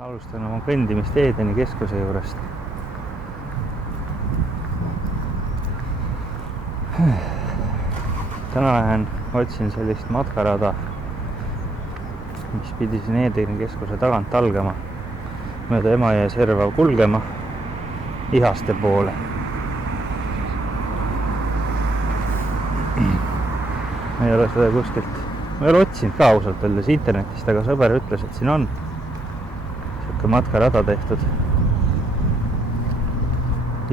Alustan oma kõndimist Edeni keskuse juurest. Täna otsin sellist matkarada, mis pidi siin Edeni keskuse tagant algama, mööda Emajõe serva kulgema Ihaste poole. Ma ei ole seda kuskilt, ma ei ole otsinud ka ausalt öeldes internetist, aga sõber ütles, et siin on siuke matkarada tehtud.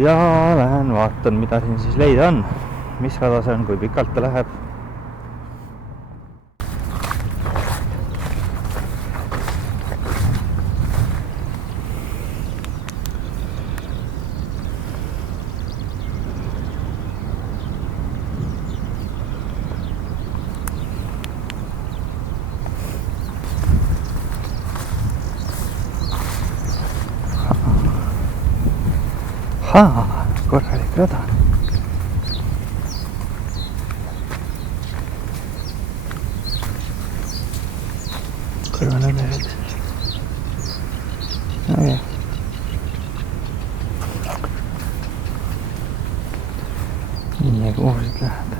Ja lähen vaatan, mida siin siis leida on, mis rada see on, kui pikalt ta läheb. Korralik rada. Kõrvale veel. No jah. Nii, kuhu siit lähed?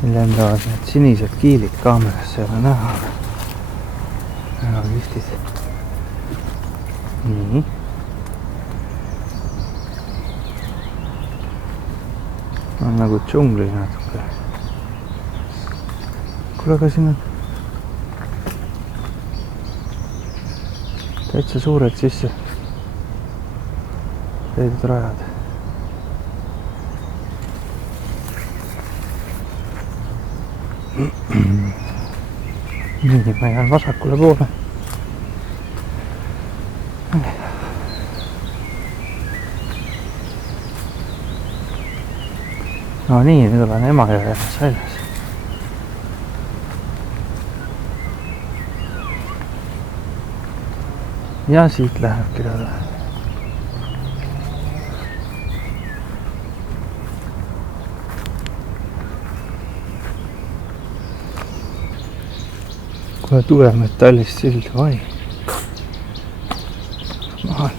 Siin lendavad need sinised kiilid kaamerasse ei ole näha. Väga kihvtid. Nii. On nagu džungli natuke. Kuule, aga siin on täitsa suured sisse leidnud rajad. Nii, ma jään vasakule poole. No nii, nüüd olen Emajõe väljas. Ja siit lähebki rada. Kohe tugev metallist sild, vai. Mahal.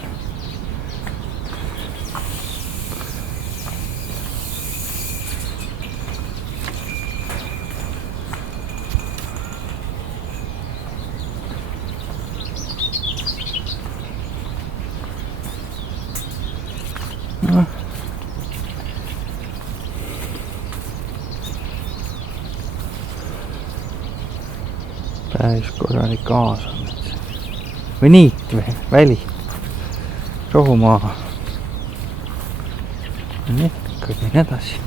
No. Päris korralik aas on nüüd. Või niit või väli. Rohumaa. Nii, kõigin edasi.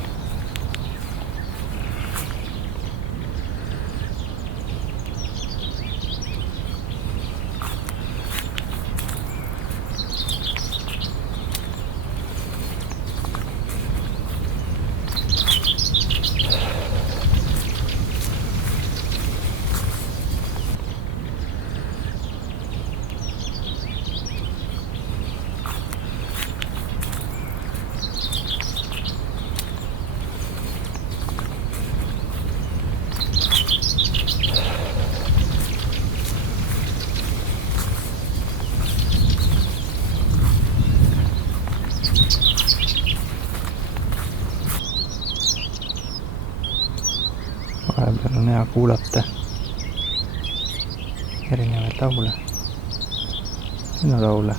Vahepeal on hea kuulata erinevaid laule. Sinu laule.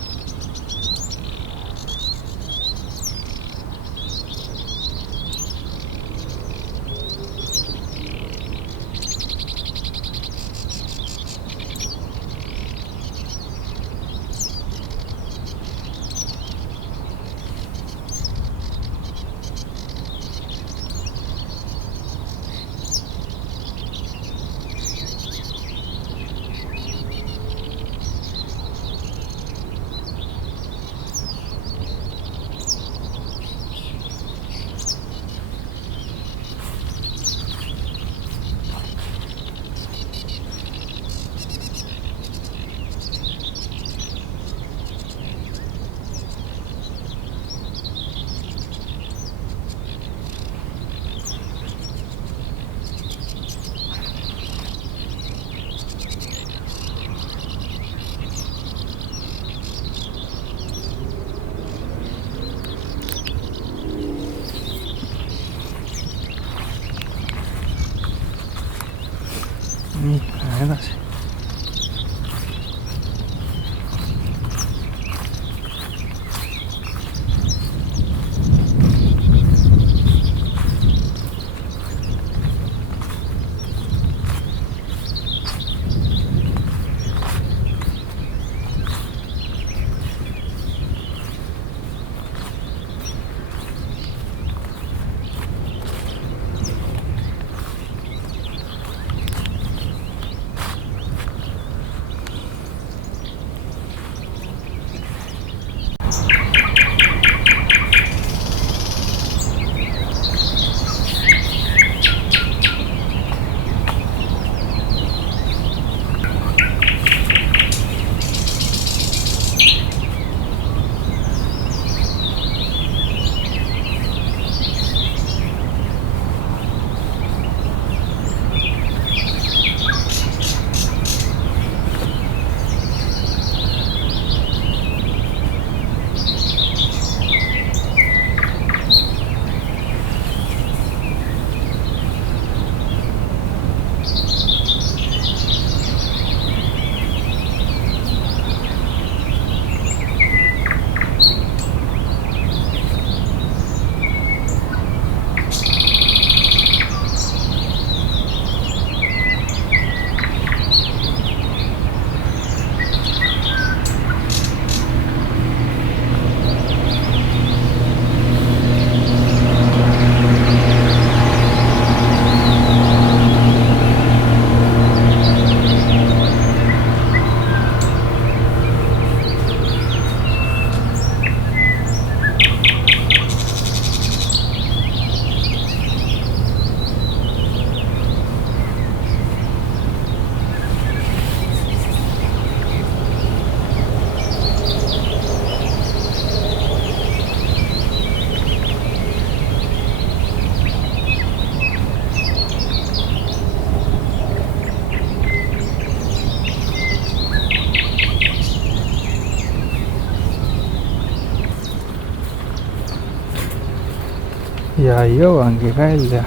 Ja jõuangi välja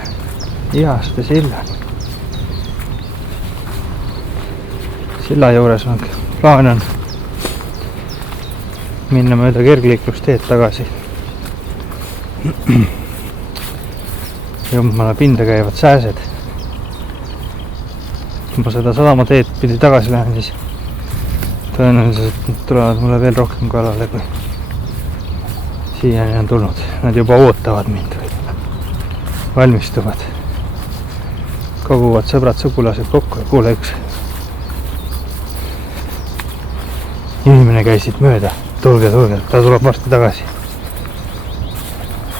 Ihaste sillani. Silla juures on plaan on minna mööda kergliiklusteed tagasi. Jummala pinda käivad sääsed. Kui ma seda sadamateed pidi tagasi lähen, siis tõenäoliselt tulevad mulle veel rohkem kalale, kui siiani on tulnud. Nad juba ootavad mind või valmistuvad. Koguvad sõbrad, sugulased kokku ja kuule üks inimene käis siit mööda. Tulge, ta tuleb varsti tagasi.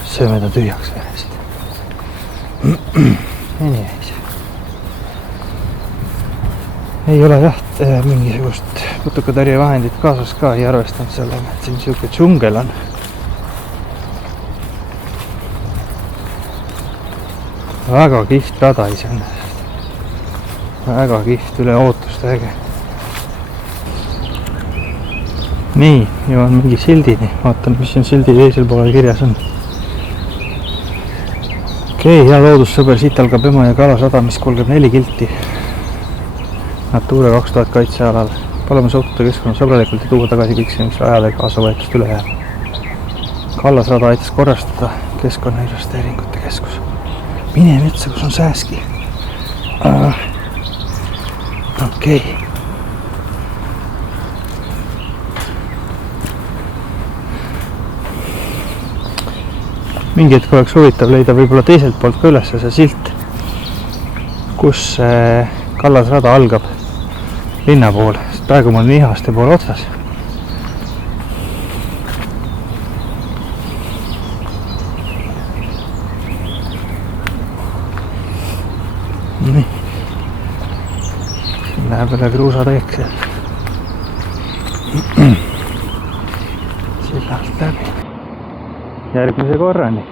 Sööme ta tühjaks verest. Anyways. Ei ole jaht mingisugust putukatõrjevahendit kaasas ka, ei arvestanud sellega, et siin siuke džungel on. Väga kihvt rada iseenesest. Väga kihvt, üle ootuste äge. Nii, jõuan mingi sildini. Vaatan, mis siin sildi teisel poolel kirjas on. Okei, hea loodussõber, siit algab Emajõe kalasada, mis kulgeb 4 kilti Natura 2000 kaitsealal. Palume suhtuda keskkonna sõbralikult ja tuua tagasi kõik see, mis ajale kaasa võetust üle jääb. Kallasrada aitas korrastada Keskkonnainvesteeringute Keskus. Mine metsa, kus on sääski. Okei. Mingi hetk oleks huvitav leida võib-olla teiselt poolt ka üles see silt, kus Kallasrada algab linna pool. Praegu mul on Ihaste pool otsas. Nii. Siin läheb üle kruusateeks ja sillalt läbi. Järgmise korrani.